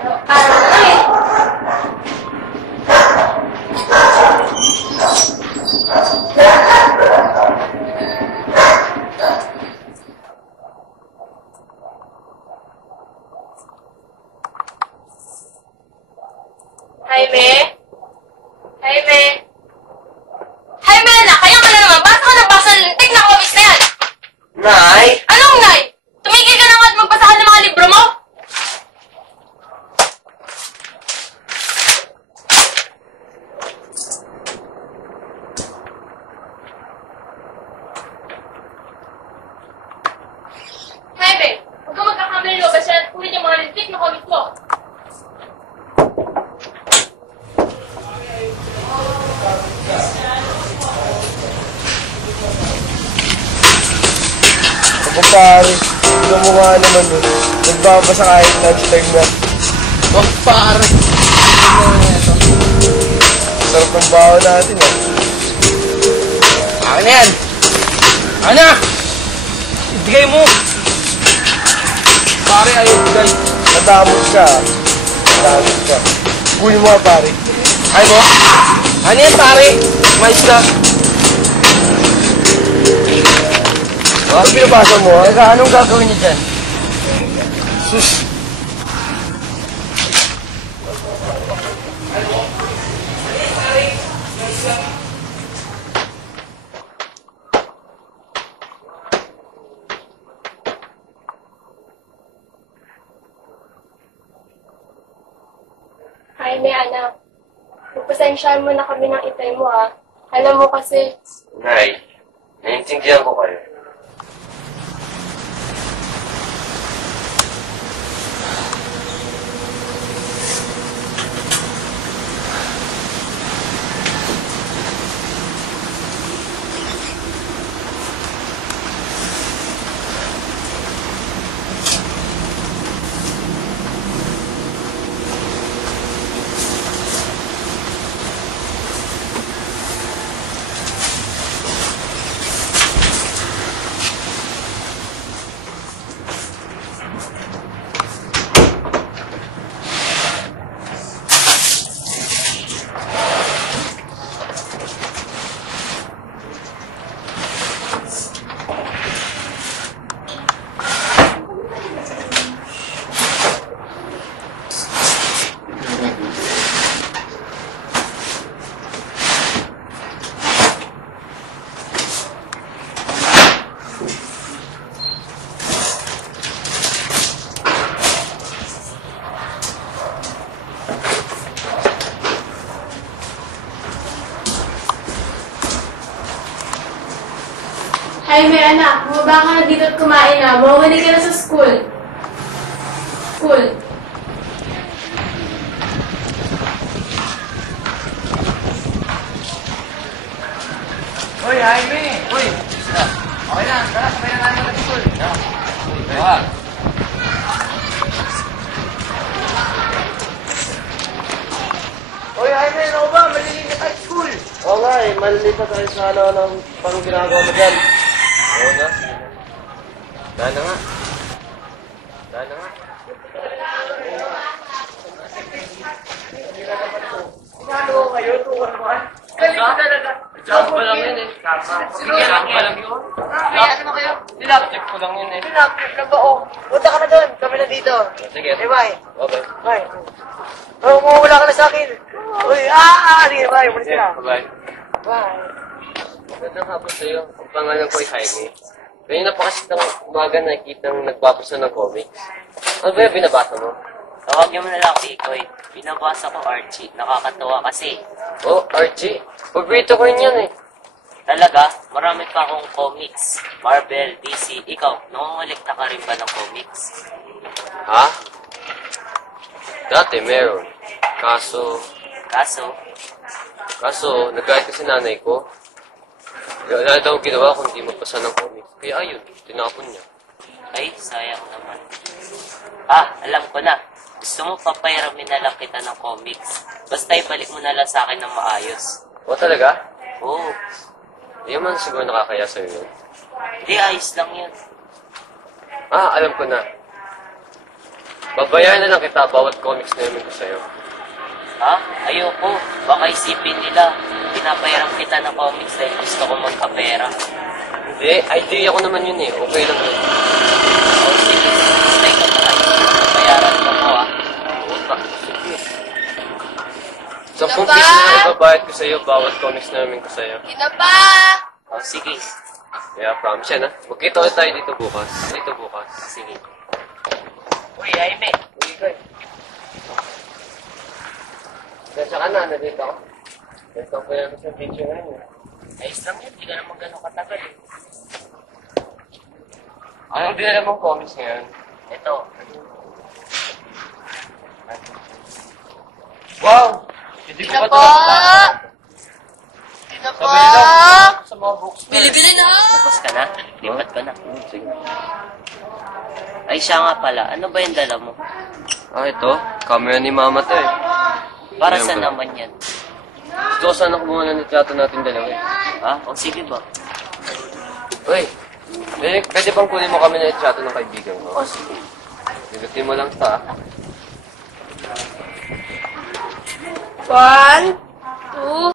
Parang na lang eh. Jaime? Jaime? Jaime, anak! Kaya ka na naman! Basa ka ng basa ng lintik na comics na yan! Nay! Anong nay? Tumigil ka na nga at magbasa ka ng mga libro mo! Jaime, huwag ka magkakamali ng lobas yan at kunin yung mga lintik na comics mo! Ako pare, ito mo nga naman eh. Nagbabasa kahit lunchtime na. Oh, pare! Sarap ng baho natin eh. Akin na yan! Ano? Ibigay mo! Pare, ayaw ibigay. Nadamot ka. Nadamot ka. Kunin mo nga pare. Ay mo? Ano yan, pare? Mais na. Ano binabasa mo ha? Teka, anong gagawin niya dyan? Sus! Jaime, anak. Pagpasensyahan mo na kami ng itay mo, ha? Alam mo kasi, Nay, naiintindihan ko kayo. Jaime, anak, bumaba ka na dito at kumain na. Mawawali ka na sa school. School. Uy, Jaime! Uy! Okay lang, tara, sabay na namin mag-school. Wag. Oy, Jaime, ano ba? Maliliit na tayo school. Oo nga eh, maliliit na tayo sa ano ng pang ginagawa mo dyan. Oo nga. Dahil na nga. Dahil na nga. Ginagawa kayo, tuwan-tuwan. Galing talaga. Job ko lang yun eh. Sige, job ko lang yun. Ano mo kayo? Nilaptip ko lang yun eh. Pinapit na ba? Oh, punta ka na doon. Kami na dito. Sige. Eh, bye. Okay. Bye. Oh, umuwala ka na sa akin. Uy, sige, bye. Umalis ka na. Bye. Bye. Magandang hapon sa'yo. Ang pangalan ko ay Jaime. Kanina pa kasi ng umaga nakikita ng nagbabasa ng comics. Ano ba yung binabasa mo? Tawagyan mo na lang si Ikoy. Binabasa ko Archie. Nakakatawa kasi. Oh, Archie. Paborito ko rin yan eh. Talaga, marami pa akong comics. Marvel, DC. Ikaw, nangungulikta ka rin ba ng comics? Ha? Dati meron. Kaso, nagkahit kasi nanay ko. Wala daw ginawa kung hindi magpasa ng comics. Kaya ayun, tinapon niya. Ay, sayang naman. Ah, alam ko na. Gusto mo papayaramin na lang kita ng comics. Basta ibalik mo na lang sa akin ng maayos. O talaga? Oo, Hindi man siguro nakakaya sa'yo yun. hindi ayos lang yun. Ah, alam ko na. Babayaran na lang kita bawat comics na namin ko sa'yo. Ha? Ayoko. Baka isipin nila, pinapayaran kita ng comics dahil gusto ko magkapera. Hindi, idea ko naman yun eh. Okay lang yun. O sige, basta ikaw na lang. Payaran mo ko ah. Puta, sige. 10 piso na ibabayad ko sa'yo bawat comics na namin ko sa'yo. Ina pa! O sige. Kaya promise yan ha. Magkita ulit tayo dito bukas. Dito bukas. Sige. Uy, Jaime. Uy, guys. Kaya ka na, nandito ako. Ito ko yan sa picture ngayon. Ayos lang yan, di ka naman gano'ng katagal eh. Anong dinala mong comics ngayon? Ito. Wow! Hindi ko Ina pa pa! ito. Ina pa! Sabi lang sa mga books. Bili-bili na! Tapos ka na? Lipat ko na. Sige. Ay, siya nga pala. Ano ba yung dala mo? Ah, ito. Camera ni Mama to eh. Para Ayan saan ba? naman yan? Gusto ko sana kumuha ng litrato natin dalawa eh. Ha? O sige ba? Uy! Pwede bang kunin mo kami ng litrato ng kaibigan ko? Oh, sige. Lilutin mo lang ta. 1, 2,